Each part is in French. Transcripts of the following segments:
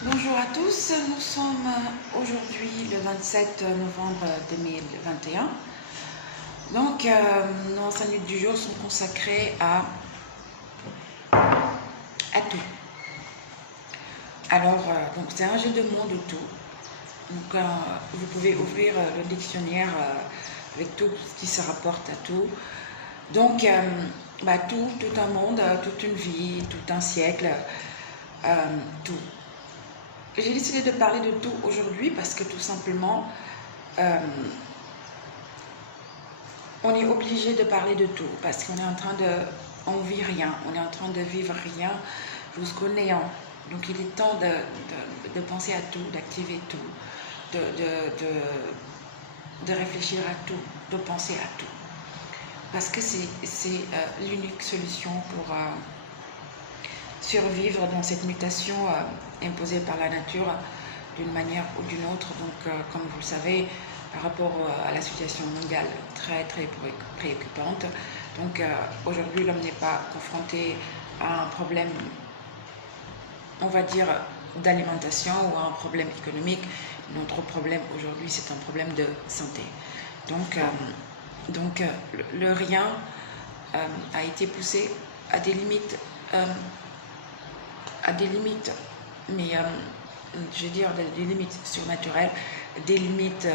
Bonjour à tous, nous sommes aujourd'hui le 27 novembre 2021. Donc, nos 5 minutes du jour sont consacrées à tout. Alors, donc c'est un jeu de mots de tout. Donc, vous pouvez ouvrir le dictionnaire avec tout ce qui se rapporte à tout. Donc, tout un monde, toute une vie, tout un siècle, tout. J'ai décidé de parler de tout aujourd'hui parce que tout simplement, on est obligé de parler de tout parce qu'on est en train de... On vit rien, on est en train de vivre rien jusqu'au néant. Donc il est temps de penser à tout, d'activer tout, de réfléchir à tout, de penser à tout. Parce que c'est l'unique solution pour survivre dans cette mutation imposée par la nature d'une manière ou d'une autre. Donc, comme vous le savez, par rapport à la situation mondiale très préoccupante. Donc, aujourd'hui, l'homme n'est pas confronté à un problème, on va dire, d'alimentation ou à un problème économique. Notre problème aujourd'hui, c'est un problème de santé. Donc, le rien a été poussé à des limites mais je veux dire des limites surnaturelles, des limites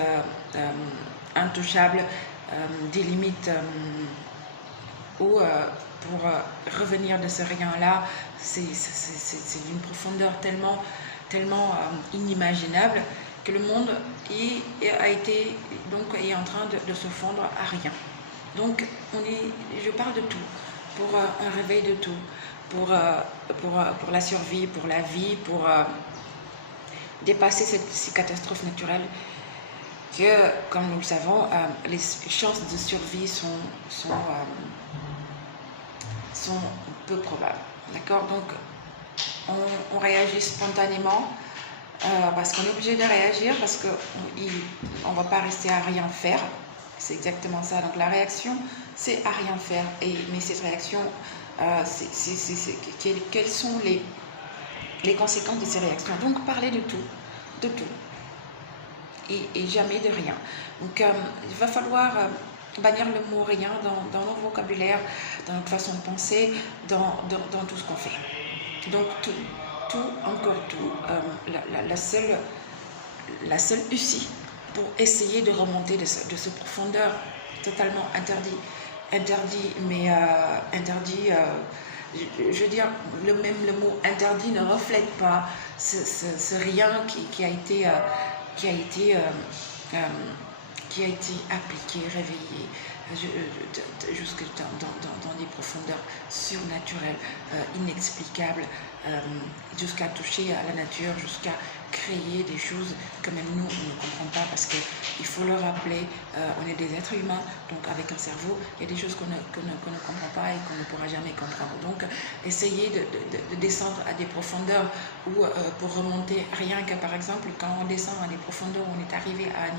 intouchables, des limites où pour revenir de ce rien-là, c'est d'une profondeur tellement inimaginable que le monde est en train de se fondre à rien. Donc je parle de tout, pour un réveil de tout, pour la survie, pour la vie, pour dépasser ces catastrophes naturelles que, comme nous le savons, les chances de survie sont peu probables. D'accord? Donc, on réagit spontanément parce qu'on est obligé de réagir, parce qu'on ne va pas rester à rien faire. C'est exactement ça. Donc, la réaction, c'est à rien faire. Mais cette réaction, quelles sont les conséquences de ces réactions? Donc, parler de tout. Et jamais de rien. Donc, il va falloir bannir le mot rien dans nos vocabulaires, dans notre façon de penser, dans tout ce qu'on fait. Donc, encore tout. La seule issue pour essayer de remonter de ce profondeur totalement interdit, mais interdit, je veux dire, le mot interdit ne reflète pas ce rien qui a été appliqué, réveillé jusque dans des profondeurs surnaturelles, inexplicables, jusqu'à toucher à la nature, jusqu'à créer des choses que même nous, on ne comprend pas, parce qu'il faut le rappeler, on est des êtres humains, donc avec un cerveau, il y a des choses qu'on ne comprend pas et qu'on ne pourra jamais comprendre. Donc, essayer de descendre à des profondeurs où, pour remonter, rien que par exemple, quand on descend à des profondeurs où on est arrivé à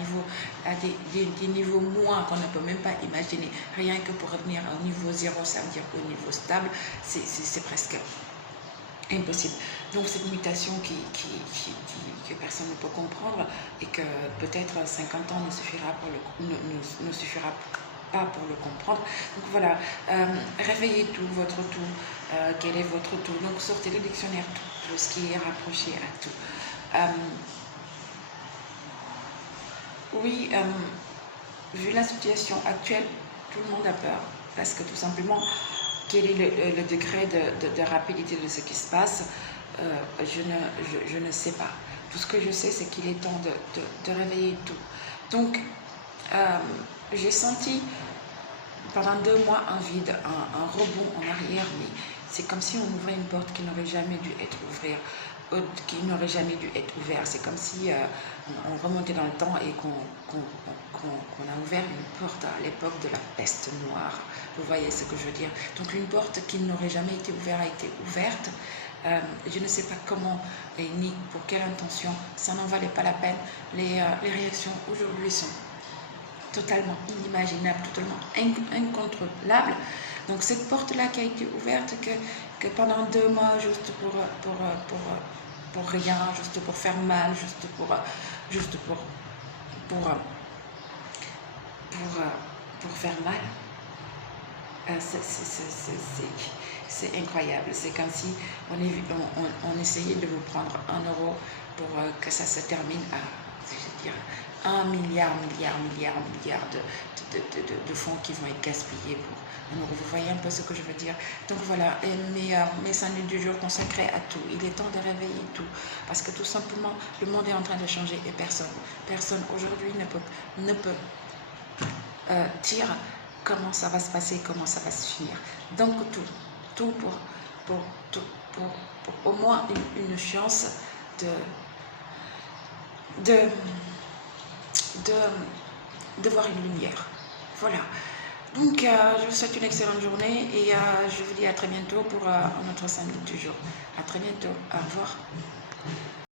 des niveaux moins qu'on ne peut même pas imaginer, rien que pour revenir au niveau zéro, ça veut dire au niveau stable, c'est presque impossible. Donc cette mutation que personne ne peut comprendre et que peut-être 50 ans ne suffira pas pour le comprendre. Donc voilà, réveillez tout, votre tout, quel est votre tout. Donc sortez le dictionnaire tout ce qui est rapproché à tout. Oui, vu la situation actuelle, tout le monde a peur parce que tout simplement, quel est le degré de rapidité de ce qui se passe, je ne sais pas. Tout ce que je sais, c'est qu'il est temps de réveiller tout. Donc, j'ai senti pendant 2 mois un vide, un rebond en arrière, mais c'est comme si on ouvrait une porte qui n'aurait jamais dû être ouverte. C'est comme si on remontait dans le temps et qu'on a ouvert une porte à l'époque de la peste noire. Vous voyez ce que je veux dire? Donc une porte qui n'aurait jamais été ouverte a été ouverte. Je ne sais pas comment et ni pour quelle intention. Ça n'en valait pas la peine. Les réactions aujourd'hui sont totalement inimaginables, totalement incontrôlables. Donc cette porte-là qui a été ouverte, que pendant 2 mois, juste pour pour rien, juste pour faire mal, juste pour, pour faire mal. C'est incroyable. C'est comme si on essayait de vous prendre 1 € pour que ça se termine à, je veux dire, 1 milliard de fonds qui vont être gaspillés pour 1 €. Vous voyez un peu ce que je veux dire. Donc voilà, et mes 5 minutes du jour consacrées à tout. Il est temps de réveiller tout. Parce que tout simplement, le monde est en train de changer et personne aujourd'hui ne peut dire comment ça va se passer, comment ça va se finir. Donc tout pour au moins une chance de voir une lumière. Voilà. Donc, je vous souhaite une excellente journée et je vous dis à très bientôt pour notre 5 minutes du jour. À très bientôt. Au revoir.